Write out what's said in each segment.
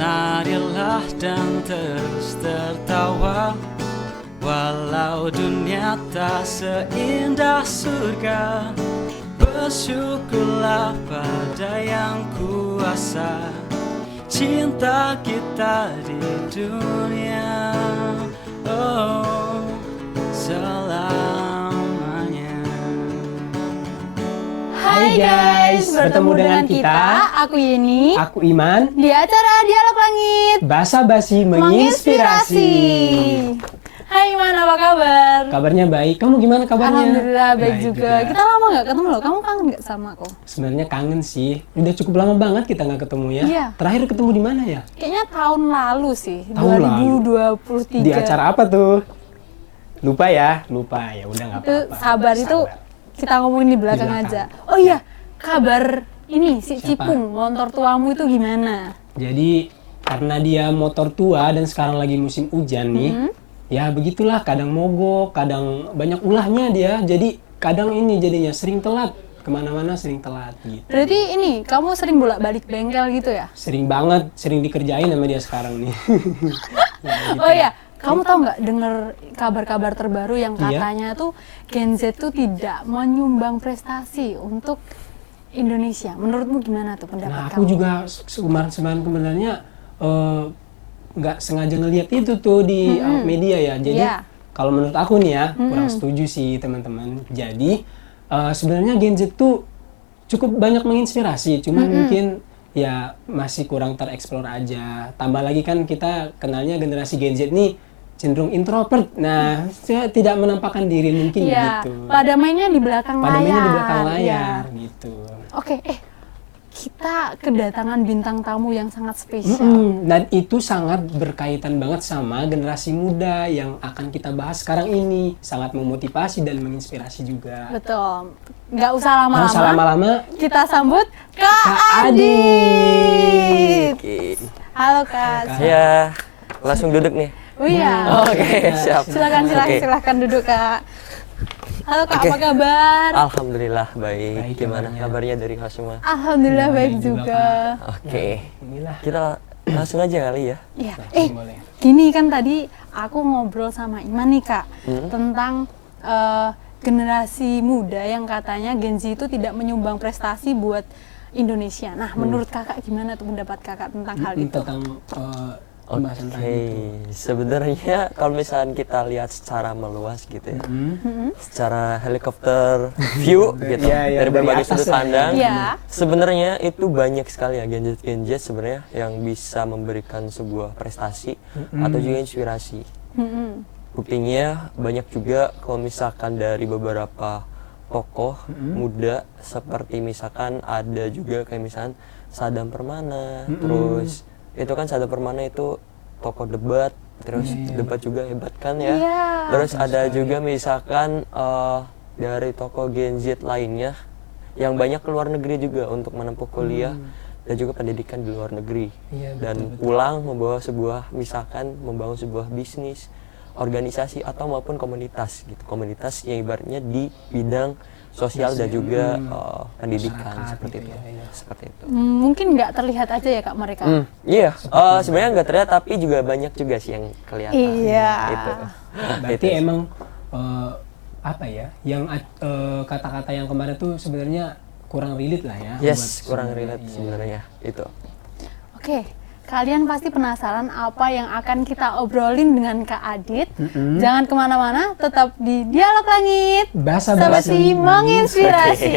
Menarilah dan terus tertawa, walau dunia tak seindah surga. Bersyukurlah pada yang kuasa, cinta kita di dunia, oh, selamanya. Hai guys, bertemu dengan kita, aku Yeni, Aku Iman, di acara Dialog Langit Basa-basi menginspirasi. Hai Iman, apa kabar? Kabarnya baik, kamu gimana kabarnya? Alhamdulillah baik juga. Kita lama nggak ketemu loh, kamu kangen nggak sama aku? Sebenarnya kangen sih, udah cukup lama banget kita nggak ketemu ya. Iya. Terakhir ketemu di mana ya? Kayaknya tahun lalu sih, Tahun lalu. 2023. Di acara apa tuh? Lupa ya udah nggak Itu apa-apa. sabar, itu kita ngomongin di belakang belakang. aja. Oh iya, kabar ini si Siapa? Cipung, motor tuamu itu gimana? Jadi karena dia motor tua dan sekarang lagi musim hujan nih, ya begitulah, kadang mogok, kadang banyak ulahnya dia. Jadi kadang ini jadinya sering telat, kemana-mana sering telat gitu. Berarti ini, kamu sering bolak-balik bengkel gitu ya? Sering banget, sering dikerjain sama dia sekarang nih. Ya, gitu. Oh iya, kamu tahu nggak denger kabar-kabar terbaru yang Iya. katanya tuh Gen Z tuh tidak menyumbang prestasi untuk Indonesia. Menurutmu gimana tuh pendapat Nah, kamu? aku juga sebenarnya nggak sengaja ngelihat itu tuh di media ya. Jadi Iya. kalau menurut aku nih ya, kurang setuju sih teman-teman. Jadi sebenarnya Gen Z tuh cukup banyak menginspirasi, cuman mungkin ya masih kurang tereksplor aja. Tambah lagi kan kita kenalnya generasi Gen Z nih cenderung introvert. Nah, saya tidak menampakkan diri mungkin Iya, gitu. pada mainnya di belakang Pada layar. mainnya di belakang Iya. layar gitu. Oke, kita kedatangan bintang tamu yang sangat spesial. Dan itu sangat berkaitan banget sama generasi muda yang akan kita bahas sekarang ini. Sangat memotivasi dan menginspirasi juga. Betul. Nggak usah Nggak lama-lama. usah lama-lama, Kita sambut Kak Adit. Halo Kak. Ya, langsung duduk nih. Oh iya. Oke, siap. Silakan Oke. duduk Kak. Halo Kak, Oke. apa kabar? Alhamdulillah baik. Baik, Gimana kabarnya. kabarnya dari Kak semua? Alhamdulillah baik baik juga, juga. Oke. inilah. Kita langsung aja kali ya. Iya. Boleh. Gini kan tadi aku ngobrol sama Iman nih Kak tentang generasi muda yang katanya Gen Z itu tidak menyumbang prestasi buat Indonesia. Nah, menurut Kakak gimana tuh pendapat Kakak tentang hal itu? Tentang pembahasan tadi itu. Sebenarnya kalau misalnya kita lihat secara meluas gitu ya, secara helikopter view gitu, Iya, iya, dari dari berbagai atas sudut ya. pandang, Iya. sebenarnya itu banyak sekali ya Gen Z sebenarnya yang bisa memberikan sebuah prestasi atau juga inspirasi. Buktinya banyak juga kalau misalkan dari beberapa tokoh muda seperti misalkan ada juga kayak misalkan Sadam Permana, terus itu kan Sadam Permana itu tokoh debat, terus debat juga hebat kan ya. Iya. Terus ada juga misalkan dari tokoh Gen Z lainnya yang banyak keluar negeri juga untuk menempuh kuliah dan juga pendidikan di luar negeri. Iya, Dan pulang membawa membangun sebuah bisnis, organisasi atau maupun komunitas gitu. Komunitas yang ibaratnya di bidang sosial dan juga pendidikan Masyarakat seperti gitu itu. ya. Seperti itu. Mungkin nggak terlihat aja ya Kak mereka. Iya, sebenarnya nggak terlihat tapi juga banyak juga sih yang kelihatan. Iya. Itu. Berarti emang apa ya? Yang kata-kata yang kemarin tuh sebenarnya kurang relate lah ya. Yes, buat kurang sebenarnya. relate sebenarnya itu. Oke, kalian pasti penasaran apa yang akan kita obrolin dengan Kak Adit. Jangan kemana-mana, tetap di Dialog Langit. Basa-basi menginspirasi.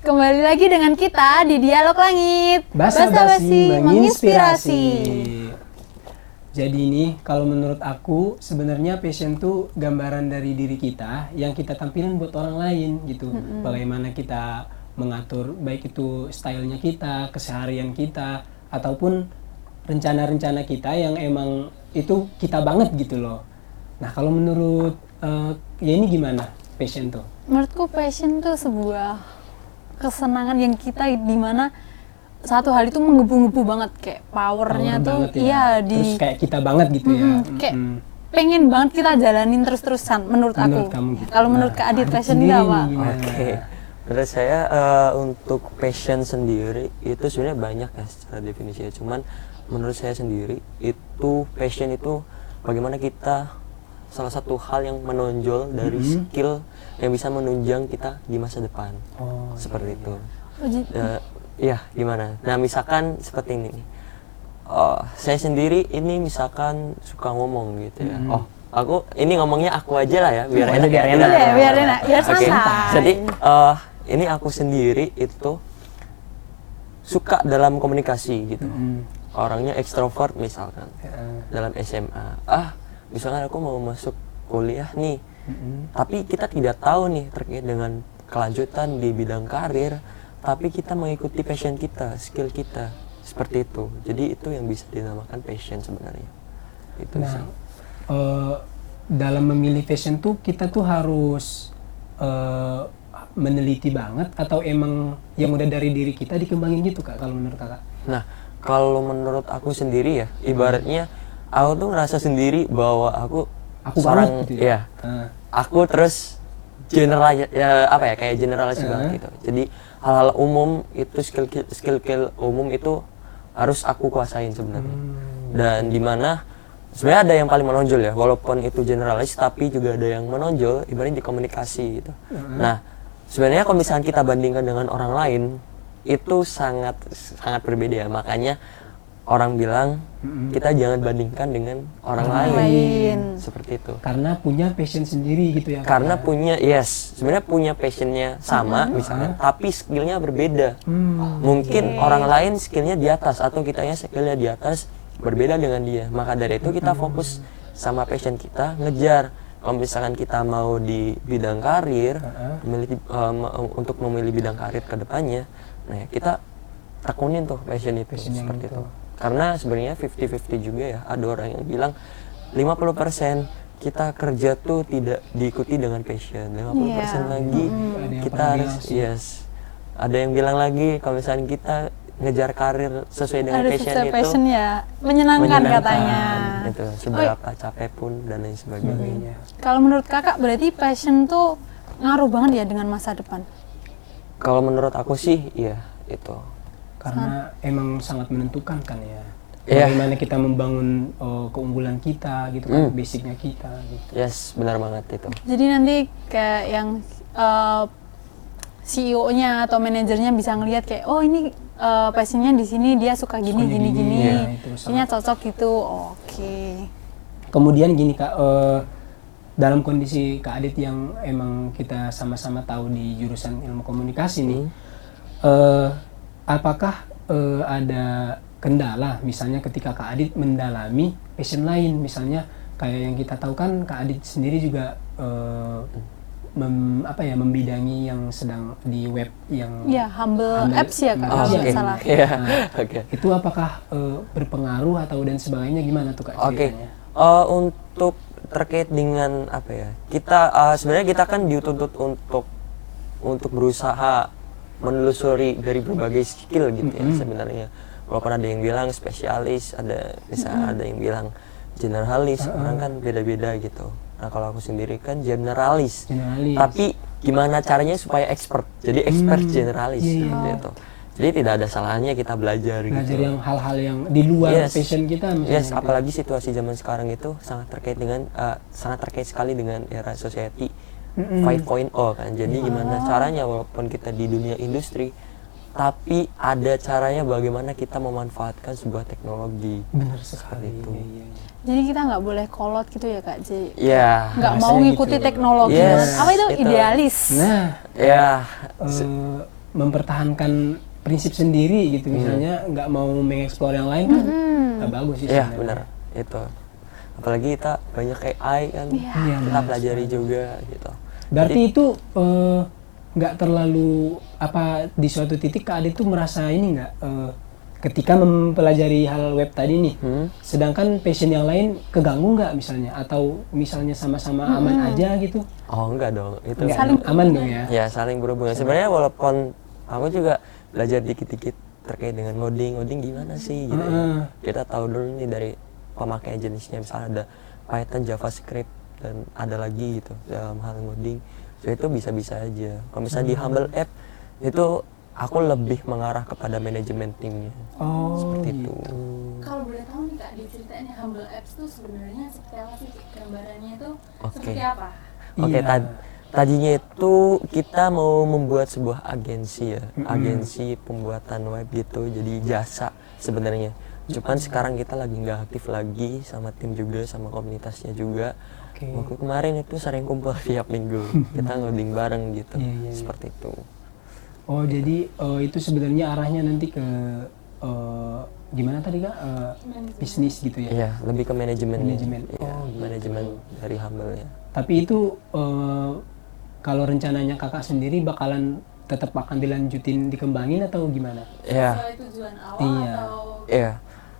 Kembali lagi dengan kita di Dialog Langit. Basa-basi menginspirasi. Jadi ini kalau menurut aku sebenarnya passion tuh gambaran dari diri kita yang kita tampilin buat orang lain gitu. Bagaimana kita mengatur baik itu stylenya kita, keseharian kita, ataupun rencana-rencana kita yang emang itu kita banget gitu loh. Nah kalau menurut ya ini gimana passion tuh? Menurutku passion tuh sebuah kesenangan yang kita dimana satu hal itu menggebu-gebu banget, kayak powernya Power tuh banget ya. iya Terus di kayak kita banget gitu ya. kayak pengen banget kita jalanin terus-terusan menurut Menurut aku. kamu gitu. Kalau menurut Nah, Kak Adit Adit passion sendiri itu apa? nih gimana? Oke, menurut saya untuk passion sendiri itu sebenarnya banyak ya secara definisinya. Cuman menurut saya sendiri itu passion itu bagaimana kita salah satu hal yang menonjol dari skill yang bisa menunjang kita di masa depan. Oh, Seperti itu. Oh, Iya, gimana? Nah, misalkan seperti ini. Saya sendiri ini misalkan suka ngomong gitu ya. Oh, aku ini ngomongnya aku aja lah ya, biar enak ya. Iya, biar enak, biar Oke. santai. Jadi ini aku sendiri itu suka dalam komunikasi gitu. Orangnya ekstrovert misalkan. Dalam SMA. Misalkan aku mau masuk kuliah nih. Tapi kita tidak tahu nih terkait dengan kelanjutan di bidang karir, tapi kita mengikuti passion kita, skill kita. Seperti itu. Jadi itu yang bisa dinamakan passion sebenarnya. Itu Nah, sih. dalam memilih passion tuh kita tuh harus meneliti banget atau emang yang udah dari diri kita dikembangin gitu Kak kalau menurut Kakak? Nah, kalau menurut aku sendiri ya, ibaratnya aku tuh ngerasa sendiri bahwa aku seorang banget gitu ya? aku terus general ya, apa ya, kayak generalis banget gitu. Jadi hal-hal umum itu skill umum itu harus aku kuasain sebenarnya. Dan dimana sebenarnya ada yang paling menonjol ya, walaupun itu generalis tapi juga ada yang menonjol ibaratnya di komunikasi gitu. Nah, sebenarnya kalau misalnya kita bandingkan dengan orang lain itu sangat berbeda ya. Makanya orang bilang kita jangan bandingkan dengan orang lain. Seperti itu. Karena punya passion sendiri gitu ya Kak? Karena punya sebenarnya punya passionnya sama misalnya, tapi skillnya berbeda. Mungkin orang lain skillnya di atas atau kitanya skillnya di atas berbeda dengan dia. Maka dari itu kita fokus sama passion kita, ngejar. Kalau misalkan kita mau di bidang karir, untuk memilih bidang karir ke depannya, nah kita tekunin tuh passion itu seperti itu. Karena sebenarnya 50-50 juga ya. Ada orang yang bilang 50% kita kerja tuh tidak diikuti dengan passion, 50% lagi kita harus ada yang bilang lagi kalau misalnya kita ngejar karir sesuai dengan Harus passion sesuai itu passion ya, menyenangkan katanya. itu seberapa capek pun dan lain sebagainya. Kalau menurut Kakak berarti passion tuh ngaruh banget ya dengan masa depan? Kalau menurut aku sih iya itu. Karena emang sangat menentukan kan ya. Iya. Bagaimana kita membangun keunggulan kita gitu kan, basicnya kita gitu. Yes, benar banget itu. Jadi nanti kayak yang CEO-nya atau manajernya bisa ngelihat kayak oh ini passionnya di sini, dia suka gini Sukanya gini gini, gini, ya, itu kayaknya cocok gitu. Oke. Kemudian gini Kak, dalam kondisi Kak Adit yang emang kita sama-sama tahu di jurusan ilmu komunikasi nih, apakah ada kendala misalnya ketika Kak Adit mendalami passion lain, misalnya kayak yang kita tahu kan Kak Adit sendiri juga membidangi yang sedang di web yang Ya, Humble Apps ya Kak, kalau nggak salah. Oke. itu apakah berpengaruh atau dan sebagainya, gimana tuh Kak Oke. ceritanya? Untuk terkait dengan apa ya, kita sebenarnya kita kan dituntut untuk berusaha menelusuri dari berbagai skill gitu ya sebenarnya. Walaupun ada yang bilang spesialis, ada yang bilang generalis, orang kan beda-beda gitu. Nah kalau aku sendiri kan generalis. Tapi gimana caranya supaya expert? Jadi expert generalis seperti itu. Jadi tidak ada salahnya kita belajar gitu. Yang hal-hal yang di luar passion kita misalnya. Apalagi situasi zaman sekarang itu sangat terkait sekali dengan era society 5.0 kan. Jadi gimana caranya walaupun kita di dunia industri, tapi ada caranya bagaimana kita memanfaatkan sebuah teknologi. Benar sekali itu. Jadi kita nggak boleh kolot gitu ya Kak J. Ya. Nggak mau ngikuti teknologi. Apa itu idealis? Nah, ya mempertahankan prinsip sendiri gitu, misalnya nggak mau mengeksplor yang lain kan nggak bagus sih. Iya benar itu. Apalagi kita banyak AI kan, kita pelajari juga gitu. Berarti itu nggak terlalu di suatu titik Kak Adit tuh merasa ini nggak ketika mempelajari hal web tadi nih, sedangkan passion yang lain keganggu nggak misalnya, atau misalnya sama-sama aman aja gitu? Oh enggak dong, itu saling aman dong ya? Ya saling berhubungan. Sebenarnya walaupun aku juga belajar dikit-dikit terkait dengan ngoding gimana sih gitu ya. Kita tahu dulu nih dari pemakaian jenisnya, misalnya ada Python, JavaScript, dan ada lagi gitu dalam hal ngoding. So itu bisa-bisa aja. Kalau misalnya di Humble App itu aku lebih mengarah kepada manajemen timnya. Seperti itu. Kalau boleh tahu nih Kak, diceritain Humble Apps tuh sebenarnya seperti apa sih? Gambarannya itu Oke. seperti apa? Oke, Iya. tadinya itu kita mau membuat sebuah agensi ya, agensi pembuatan web gitu, jadi jasa sebenarnya. Cuman sekarang kita lagi nggak aktif lagi, sama tim juga, sama komunitasnya juga. Oke. Waktu kemarin itu sering kumpul tiap minggu, kita ngoding bareng gitu, Iya. seperti itu. Oh jadi itu sebenarnya arahnya nanti ke gimana tadi Kak? Bisnis gitu ya? Iya, lebih ke manajemen. Manajemen. Iya, manajemen dari Humble-nya. Tapi itu kalau rencananya kakak sendiri bakalan tetap akan dilanjutin dikembangin atau gimana? Iya. Sesuai tujuan awal Iya. atau Iya,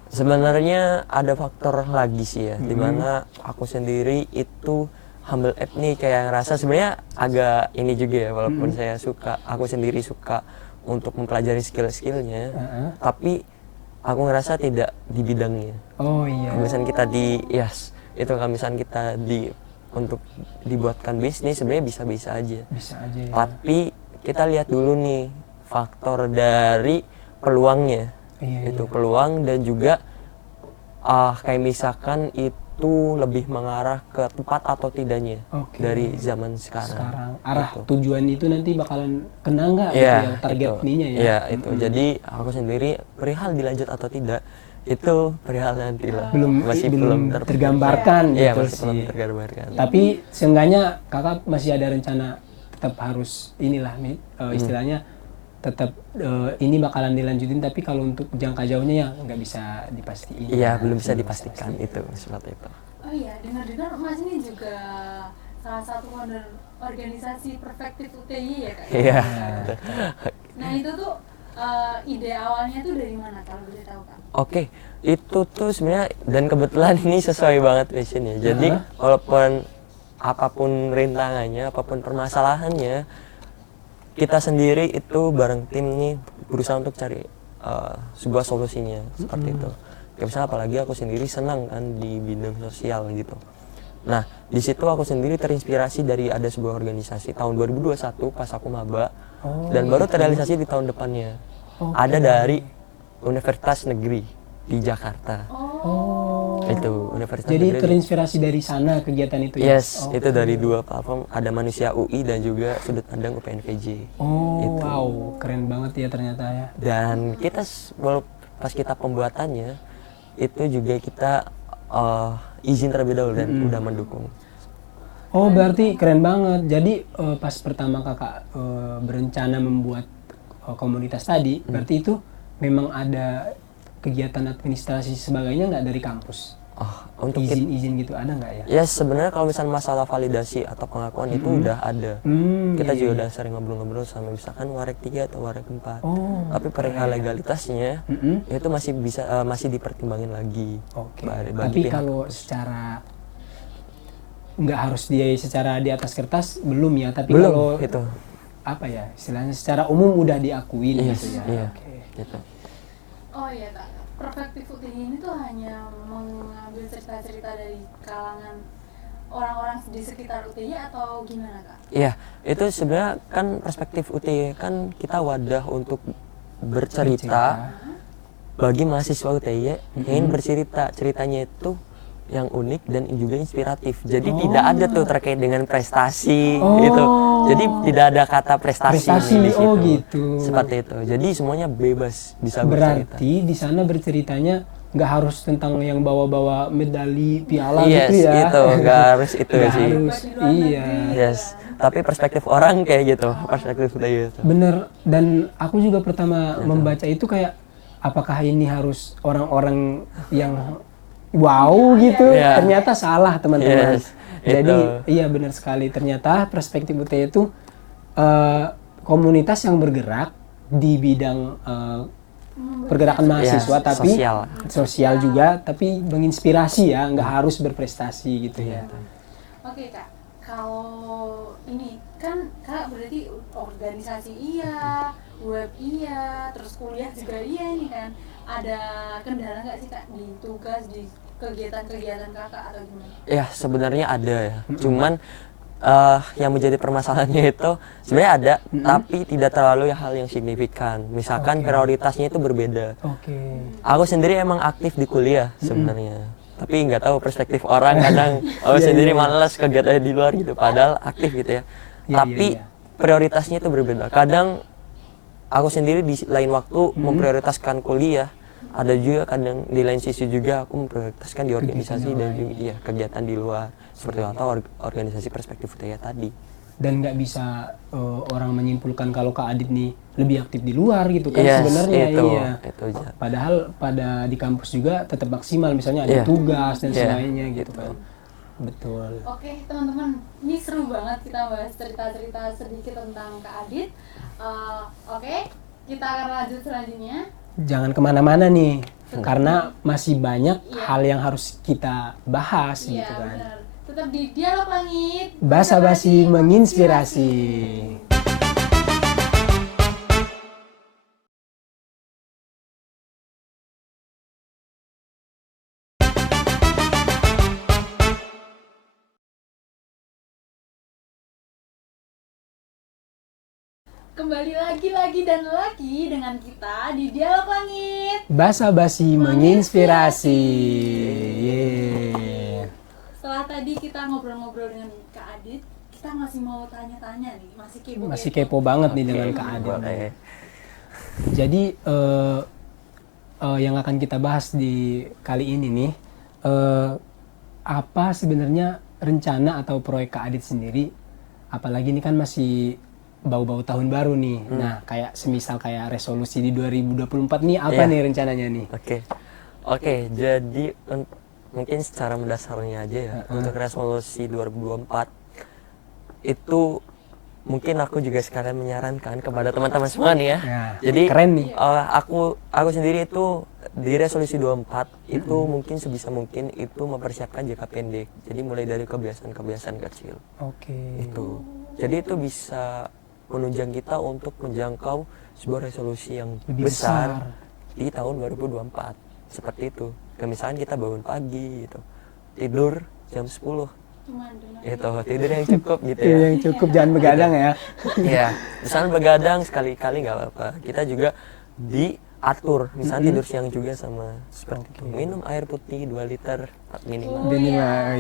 sebenarnya ada faktor lagi sih ya, dimana aku sendiri itu Humble App nih kayak ngerasa sebenarnya agak ini juga ya, walaupun saya suka, aku sendiri suka untuk mempelajari skill-skillnya, tapi aku ngerasa tidak di bidangnya. Oh iya. Kalau misalnya kita itu kalau misalnya kita untuk dibuatkan bisnis sebenarnya bisa-bisa aja. Bisa aja ya. Tapi kita lihat dulu nih faktor dari peluangnya. Iya, Itu peluang dan juga kayak misalkan itu lebih mengarah ke tepat atau tidaknya Oke. dari zaman sekarang. Sekarang arah Gitu. tujuan itu nanti bakalan kena nggak gitu Iya, ya target itu. ininya ya? Iya, itu. Jadi aku sendiri perihal dilanjut atau tidak itu perihal nanti lah. belum tergambarkan Iya, gitu masih belum sih. tergambarkan. Tapi seenggaknya kakak masih ada rencana tetap harus inilah istilahnya tetap ini bakalan dilanjutin, tapi kalau untuk jangka jauhnya ya nggak bisa dipastikan. Iya, belum bisa dipastikan itu seperti itu. Oh iya, dengar-dengar Mas ini juga salah satu founder organisasi Perspektif UTY ya Kak? Iya. Nah itu tuh ide awalnya tuh dari mana kalau boleh tahu Kak? Oke, itu tuh sebenarnya dan kebetulan ini sesuai banget passionnya. Jadi walaupun apapun rintangannya, apapun permasalahannya, kita sendiri itu bareng tim nih berusaha untuk cari sebuah solusinya seperti itu. Kayak misalnya apalagi aku sendiri senang kan di bidang sosial gitu. Nah, di situ aku sendiri terinspirasi dari ada sebuah organisasi tahun 2021 pas aku maba dan baru terrealisasi di tahun depannya. Ada dari Universitas Negeri di Jakarta. Itu Universitas Jadi Negeri. terinspirasi dari sana kegiatan itu ya? Yes, itu dari dua platform, ada Manusia UI dan juga Sudut Pandang UPNVJ. Oh, wow, keren banget ya ternyata ya. Dan kita pas kita pembuatannya itu juga kita izin terlebih dahulu dan udah mendukung. Oh, berarti keren banget. Jadi pas pertama kakak berencana membuat komunitas tadi, berarti itu memang ada kegiatan administrasi sebagainya nggak dari kampus? Untuk Izin-izin gitu ada nggak ya? ya sebenarnya kalau misalnya masalah validasi atau pengakuan itu udah ada. Kita juga udah sering ngobrol-ngobrol sama misalkan Warek 3 atau Warek 4. Tapi perihal legalitasnya itu masih dipertimbangin lagi. Oke. bagi Tapi pihak kalau kampus. secara nggak harus secara di atas kertas belum ya, tapi Belum, kalau itu. apa ya istilahnya secara umum udah diakuin Yes, gitu ya. iya. Oke. Gitu. Oh iya Kak, Perspektif UTY ini tuh hanya mengambil cerita-cerita dari kalangan orang-orang di sekitar UTY atau gimana Kak? Iya, itu sebenarnya kan Perspektif UTY kan kita wadah untuk bercerita bagi mahasiswa UTY yang ingin bercerita. Ceritanya itu yang unik dan juga inspiratif. Jadi tidak ada tuh terkait dengan prestasi gitu. Jadi tidak ada kata prestasi di situ. Oh gitu. Seperti itu. Jadi semuanya bebas bisa bercerita. Berarti di sana berceritanya nggak harus tentang yang bawa-bawa medali piala Yes, gitu ya. itu nggak harus itu Nggak sih. harus. Iya. Yes. Tapi perspektif orang kayak gitu. Perspektif UTY itu. Bener. Dan aku juga pertama membaca itu kayak apakah ini harus orang-orang yang wow gitu? Iya. Ternyata salah teman-teman. Yes, Jadi itu. iya benar sekali. Ternyata Perspektif UTY itu komunitas yang bergerak di bidang pergerakan mahasiswa, Iya, tapi sosial. juga, tapi menginspirasi ya, nggak harus berprestasi gitu ya. Oke Kak, kalau ini kan kak berarti organisasi iya, web iya, terus kuliah juga iya nih kan. Ada kendala nggak sih kak di tugas, di kegiatan-kegiatan kakak atau gimana? Ya sebenarnya ada ya, cuman yang menjadi permasalahannya itu sebenarnya ada, tapi tidak terlalu hal yang signifikan. Misalkan prioritasnya itu berbeda. Oke. Aku sendiri emang aktif di kuliah sebenarnya, tapi nggak tahu perspektif orang kadang aku sendiri malas kegiatan di luar gitu, padahal aktif gitu ya. Tapi prioritasnya itu berbeda. Kadang aku sendiri di lain waktu memprioritaskan kuliah, ada juga kadang di lain sisi juga aku memprioritaskan di organisasi dan juga iya kegiatan di luar seperti atau organisasi perspektif budaya tadi. Dan nggak bisa orang menyimpulkan kalau Kak Adit nih lebih aktif di luar gitu kan, Yes, sebenarnya. itu aja. Padahal pada di kampus juga tetap maksimal, misalnya ada tugas dan sebagainya gitu kan. Betul. Oke teman-teman, ini seru banget kita bahas cerita-cerita sedikit tentang Kak Adit. Oke, kita akan lanjut selanjutnya. Jangan kemana-mana nih, karena masih banyak hal yang harus kita bahas Iya gitu kan. benar. Tetap di Dialog Langit. Basa-basi menginspirasi. Kembali lagi dan lagi dengan kita di Dialog Langit. Basa-basi menginspirasi. Yeay. Setelah tadi kita ngobrol-ngobrol dengan Kak Adit, kita masih mau tanya-tanya nih, masih Kepo banget nih dengan Kak Adit. Jadi yang akan kita bahas di kali ini nih, apa sebenarnya rencana atau proyek Kak Adit sendiri, apalagi ini kan masih bau-bau tahun baru nih. Nah, kayak semisal kayak resolusi di 2024 nih apa nih rencananya nih? Oke, jadi mungkin secara mendasarnya aja ya, untuk resolusi 2024 itu mungkin aku juga sekalian menyarankan kepada teman-teman semua nih ya. Jadi keren nih. Aku sendiri itu di resolusi 24 itu mungkin sebisa mungkin itu mempersiapkan jangka pendek. Jadi mulai dari kebiasaan-kebiasaan kecil. Oke. Itu. Jadi itu bisa menunjang kita untuk menjangkau sebuah resolusi yang Lebih besar di tahun 2024. Seperti itu. Kayak misalnya kita bangun pagi gitu. Tidur jam 10. Itu tidur yang cukup gitu ya. Yang cukup, jangan begadang ya. Iya, misalnya begadang sekali-kali nggak apa-apa. Kita juga diatur, misalnya tidur siang juga sama seperti itu. Minum air putih 2 liter minimal.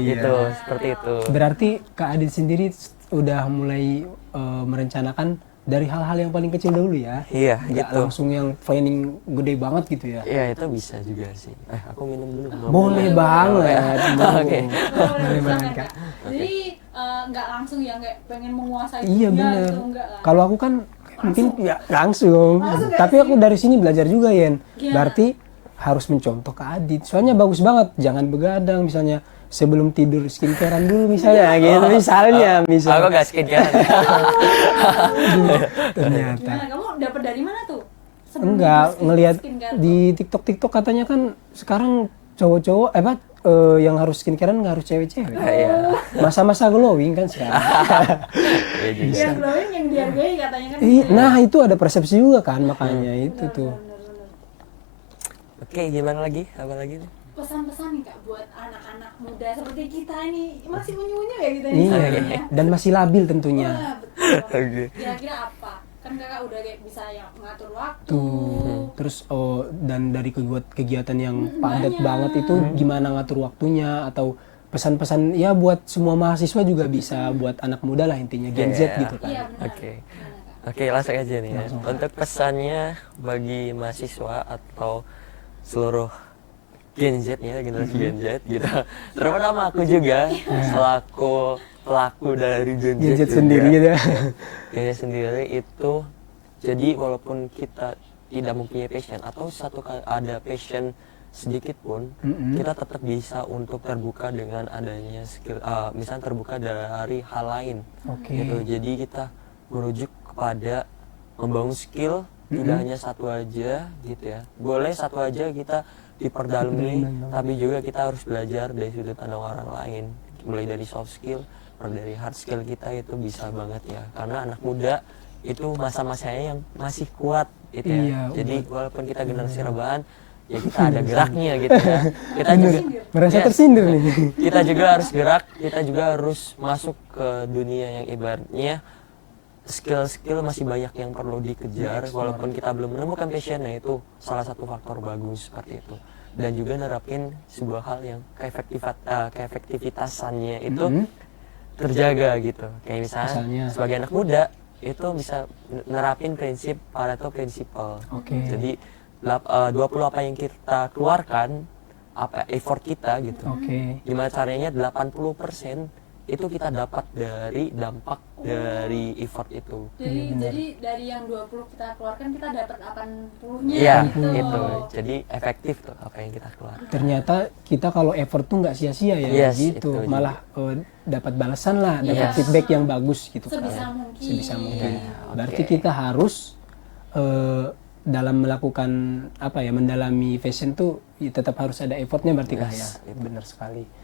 Gitu, seperti itu. Berarti Kak Adit sendiri udah mulai merencanakan dari hal-hal yang paling kecil dulu ya. Iya, Nggak gitu. langsung yang planning gede banget gitu ya. Iya, itu bisa juga sih. Aku minum dulu. Boleh banget. Oke. Boleh banget Kak. Jadi nggak langsung ya kayak pengen menguasai Iya dunia bener. gitu, enggak kan? Kalau aku kan mungkin ya langsung. Tapi aku dari sini belajar juga Yen. Berarti harus mencontoh Kak Adit. Soalnya bagus banget. Jangan begadang misalnya. Sebelum tidur skincarean dulu misalnya gitu. Misalnya. Aku gak skincare. Ternyata. Gimana? Kamu dapat dari mana tuh? Enggak, ngelihat skincare di TikTok katanya kan sekarang cowok-cowok yang harus skincarean nggak harus cewek-cewek. Iya. Masa-masa glowing kan sekarang. Iya juga. yang glowing yang dihargai katanya kan. Nah itu ada persepsi juga kan, makanya itu tuh. Oke, gimana lagi? Apa lagi nih? Pesan-pesan nih kak buat anak-anak muda seperti kita ini masih unyu-unyu ya kita Iya, ini. dan masih labil tentunya. Wah, betul. Oke. Kira-kira apa? Kan kakak udah kayak bisa yang mengatur waktu. Tuh, terus dan dari kegiatan yang padat banget itu gimana ngatur waktunya, atau pesan-pesan ya buat semua mahasiswa juga bisa, buat anak muda lah intinya, Gen Z gitu kan. Iya benar. Oke. Gimana, Kak? Oke, langsung aja nih ya. Untuk pesannya bagi mahasiswa atau seluruh Gen Z ya, generasi Gen Z gitu. Terutama aku juga selaku pelaku dari Gen Z, Gen Z juga. sendiri gitu ya. Gen Z sendiri itu, jadi walaupun kita tidak mempunyai passion atau ada passion sedikit pun, kita tetap bisa untuk terbuka dengan adanya skill, misalnya terbuka dari hal lain. Gitu. Jadi kita merujuk kepada membangun skill, tidak hanya satu aja gitu ya. Boleh satu aja kita diperdalami, tapi juga kita harus belajar dari sudut pandang orang lain, mulai dari soft skill, kalau dari hard skill kita itu bisa banget ya, karena anak muda itu masa-masanya yang masih kuat gitu ya. Iya, Jadi walaupun kita generasi rebahan, ya kita ada geraknya gitu ya. Kita juga Merasa ya, tersindir nih. kita juga harus gerak, kita juga harus masuk ke dunia yang ibaratnya skill-skill masih banyak yang perlu dikejar, walaupun kita belum menemukan passionnya. Itu salah satu faktor bagus seperti itu. Dan juga nerapin sebuah hal yang keefektivitasannya itu terjaga gitu. Kayak misalnya sebagai anak muda itu bisa nerapin prinsip Pareto Principle. Jadi 20 apa yang kita keluarkan, apa effort kita gitu. Gimana caranya 80% itu kita dapat dari dampak dari effort itu. Jadi dari yang 20 kita keluarkan kita dapat 80-nya Iya, gitu. itu. Jadi efektif tuh apa yang kita keluarkan. Ternyata kita kalau effort tuh nggak sia-sia ya, Yes, gitu. itu Malah dapat balasan lah, dapat Yes. feedback yang bagus gitu Sebisa kan. mungkin. Sebisa mungkin. Oke. Berarti kita harus dalam melakukan apa ya, mendalami fashion tuh ya tetap harus ada effortnya berarti Kak ya. Benar sekali.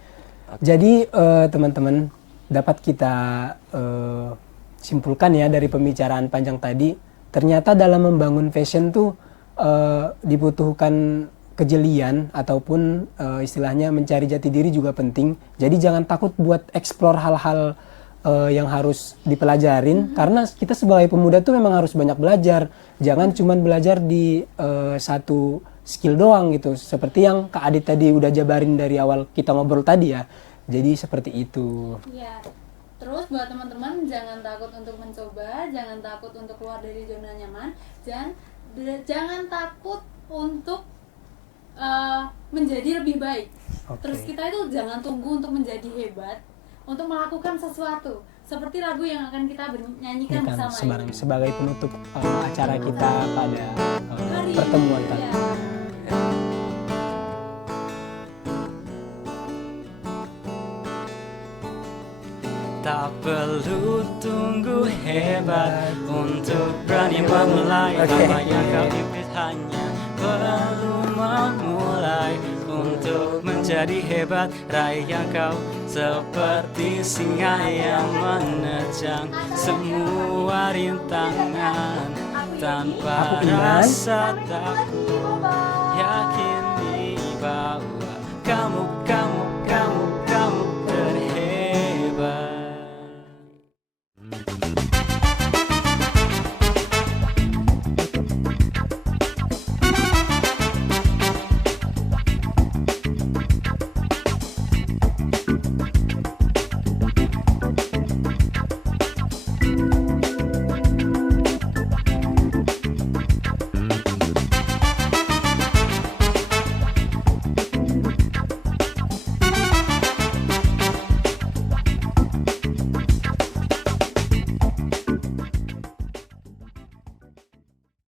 Jadi teman-teman, dapat kita simpulkan ya dari pembicaraan panjang tadi, ternyata dalam membangun fashion tuh dibutuhkan kejelian ataupun istilahnya mencari jati diri juga penting. Jadi jangan takut buat explore hal-hal yang harus dipelajarin, karena kita sebagai pemuda tuh memang harus banyak belajar. Jangan cuman belajar di satu skill doang gitu, seperti yang Kak Adit tadi udah jabarin dari awal kita ngobrol tadi ya. Jadi seperti itu. Iya. Terus buat teman-teman jangan takut untuk mencoba, jangan takut untuk keluar dari zona nyaman, dan jangan takut untuk menjadi lebih baik. Terus kita itu jangan tunggu untuk menjadi hebat, untuk melakukan sesuatu. Seperti lagu yang akan kita nyanyikan bersama ini. Sebagai penutup acara kita pada Hari pertemuan ini, tadi. ya. Tak perlu tunggu hebat untuk berani memulai. Apa yang kau impikan hanya perlu memulai untuk menjadi hebat. Raih yang kau seperti singa yang menerjang semua rintangan tanpa rasa takut. Yakini bahwa kamu